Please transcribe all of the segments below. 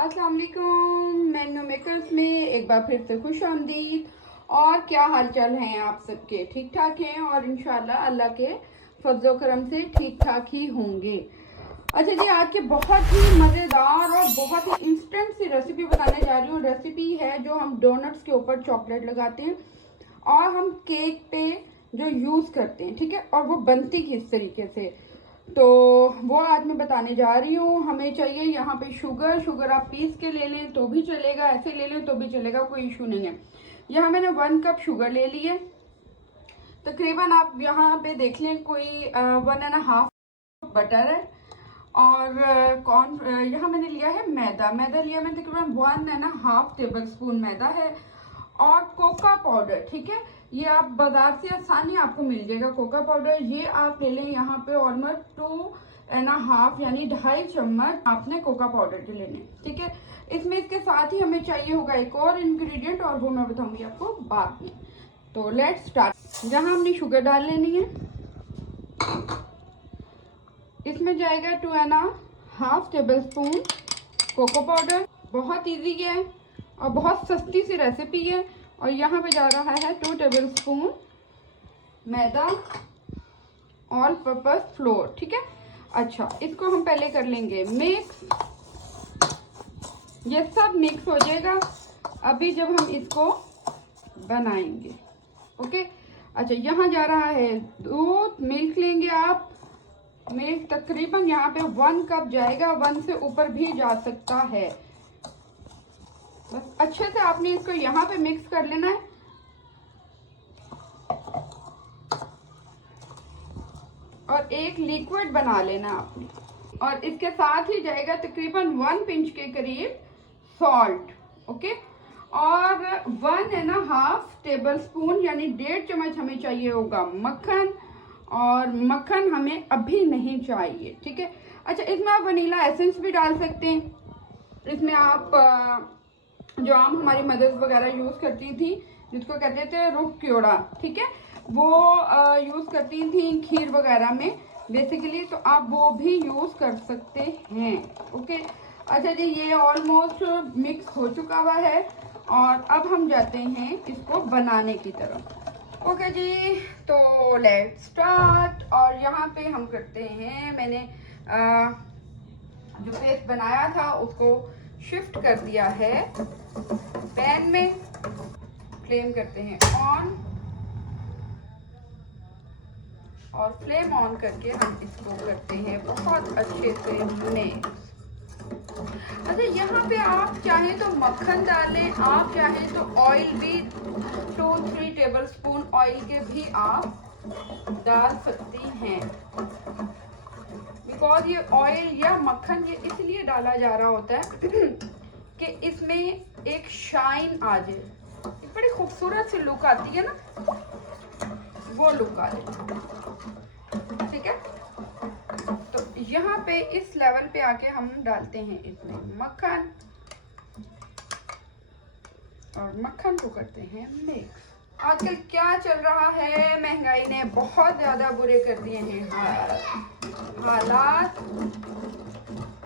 अस्सलाम वालेकुम। मेनू मेकर्स में एक बार फिर से खुश आमदीद। और क्या हालचाल हैं आप सबके? ठीक ठाक हैं और इंशाल्लाह अल्लाह के फजलो करम से ठीक ठाक ही होंगे। अच्छा जी, आज के बहुत ही मज़ेदार और बहुत ही इंस्टेंट सी रेसिपी बताने जा रही हूँ। रेसिपी है जो हम डोनट्स के ऊपर चॉकलेट लगाते हैं और हम केक पे जो यूज़ करते हैं, ठीक है, और वो बनती किस तरीके से, तो वो आज मैं बताने जा रही हूँ। हमें चाहिए यहाँ पे शुगर आप पीस के ले लें तो भी चलेगा, ऐसे ले लें तो भी चलेगा, कोई इशू नहीं है। यहाँ मैंने 1 कप शुगर ले ली है। तकरीबन आप यहाँ पे देख लें कोई 1.5 बटर है। और कॉर्न यहाँ मैंने लिया है मैदा लिया मैंने तकरीबन 1.5 टेबल स्पून मैदा है। और कोका पाउडर, ठीक है, ये आप बाजार से आसानी आपको मिल जाएगा। कोका पाउडर ये आप ले लें यहाँ पे ऑलमोस्ट 2.5 यानी 2.5 चम्मच आपने कोका पाउडर के लेने, ठीक है। इसमें इसके साथ ही हमें चाहिए होगा एक और इंग्रेडिएंट और वो मैं बताऊंगी आपको बाद में। तो लेट्स स्टार्ट। जहाँ हमने शुगर डाल लेनी है, इसमें जाएगा 2.5 टेबल स्पून कोको पाउडर। बहुत इजी है और बहुत सस्ती सी रेसिपी है। और यहाँ पे जा रहा है 2 टेबल स्पून मैदा, ऑल पर्पस फ्लोर, ठीक है। अच्छा, इसको हम पहले कर लेंगे मिक्स। ये सब मिक्स हो जाएगा अभी जब हम इसको बनाएंगे, ओके। अच्छा, यहाँ जा रहा है दूध, मिल्क लेंगे आप। मिल्क तकरीबन यहाँ पे 1 कप जाएगा, 1 से ऊपर भी जा सकता है। बस अच्छे से आपने इसको यहाँ पे मिक्स कर लेना है। और एक लिक्विड बना लेना आपने। और इसके साथ ही जाएगा तकरीबन 1 पिंच के करीब सॉल्ट, ओके। और 1.5 टेबल स्पून यानी 1.5 चम्मच हमें चाहिए होगा मक्खन। और मक्खन हमें अभी नहीं चाहिए, ठीक है। अच्छा, इसमें आप वनीला एसेंस भी डाल सकते हैं। इसमें आप जो आम हमारी मदर्स वगैरह यूज़ करती थी, जिसको कहते थे रुख क्योड़ा, ठीक है, वो यूज़ करती थी खीर वगैरह में बेसिकली, तो आप वो भी यूज़ कर सकते हैं, ओके। अच्छा जी, ये ऑलमोस्ट मिक्स हो चुका हुआ है और अब हम जाते हैं इसको बनाने की तरफ। ओके जी, तो लेट्स स्टार्ट। और यहाँ पे हम करते हैं, मैंने जो पेस्ट बनाया था उसको शिफ्ट कर दिया है पैन में। फ्लेम करते हैं ऑन और फ्लेम ऑन करके हम इसको करते हैं बहुत अच्छे से मिक्स। अच्छा, यहाँ पे आप चाहें तो मक्खन डालें, आप चाहें तो ऑयल भी 2-3 टेबल स्पून ऑयल के भी आप डाल सकती हैं। बिकॉज ये ऑयल या मक्खन ये इसलिए डाला जा रहा होता है कि इसमें एक शाइन आ जाए, एक बड़ी खूबसूरत सी लुक आती है ना, वो लुक आ जाए, ठीक है। तो यहाँ पे इस लेवल पे आके हम डालते हैं इसमें मक्खन और मक्खन को करते हैं मिक्स। आजकल क्या चल रहा है, महंगाई ने बहुत ज़्यादा बुरे कर दिए हैं हालात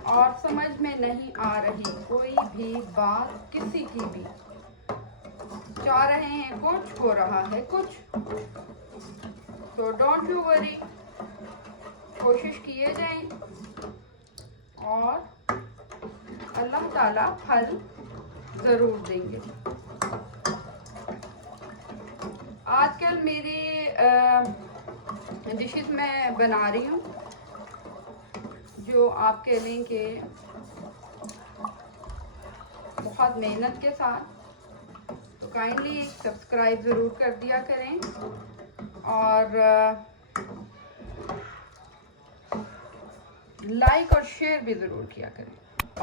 और समझ में नहीं आ रही कोई भी बात किसी की भी। चाह रहे हैं कुछ, हो रहा है कुछ। तो डोंट यू वरी, कोशिश किए जाएं और अल्लाह ताला फल ज़रूर देंगे। आजकल मेरी डिशेस मैं बना रही हूँ जो आप कह लें कि बहुत मेहनत के साथ। तो काइंडली सब्सक्राइब ज़रूर कर दिया करें और लाइक और शेयर भी ज़रूर किया करें।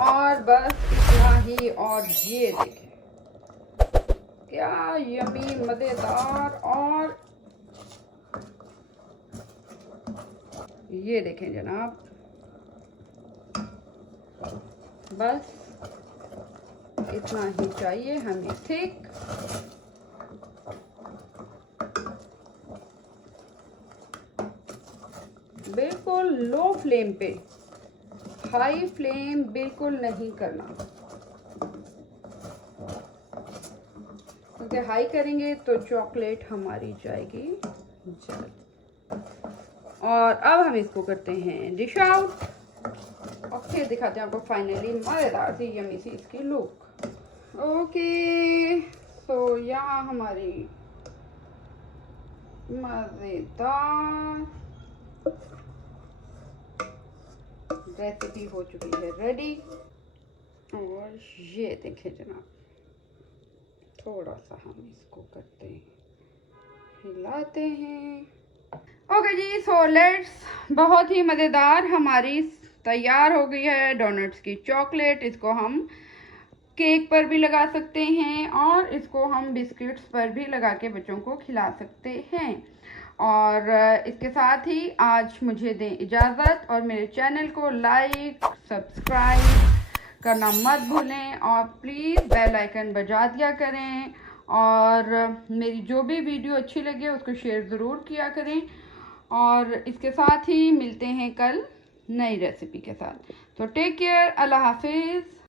और बस इतना ही। और ये देखें क्या यमी मज़ेदार, और ये देखें जनाब, बस इतना ही चाहिए हमें थिक। बिल्कुल लो फ्लेम पे, हाई फ्लेम बिल्कुल नहीं करना। से हाई करेंगे तो चॉकलेट हमारी जाएगी जल। और अब हम इसको करते हैं डिश आउट और फिर दिखाते हैं आपको फाइनली मज़ेदार सी यम्मी सी इसकी लुक। ओके, सो यहाँ हमारी मज़ेदार रेसिपी हो चुकी है रेडी। और ये देखें जनाब, थोड़ा सा हम इसको करते हैं, हिलाते हैं। ओके जी, सो लेट्स, बहुत ही मज़ेदार हमारी तैयार हो गई है डोनट्स की चॉकलेट। इसको हम केक पर भी लगा सकते हैं और इसको हम बिस्किट्स पर भी लगा के बच्चों को खिला सकते हैं। और इसके साथ ही आज मुझे दें इजाज़त और मेरे चैनल को लाइक सब्सक्राइब करना मत भूलें और प्लीज़ बेल आइकन बजा दिया करें। और मेरी जो भी वीडियो अच्छी लगे उसको शेयर ज़रूर किया करें। और इसके साथ ही मिलते हैं कल नई रेसिपी के साथ। तो टेक केयर, अल्लाह हाफिज़।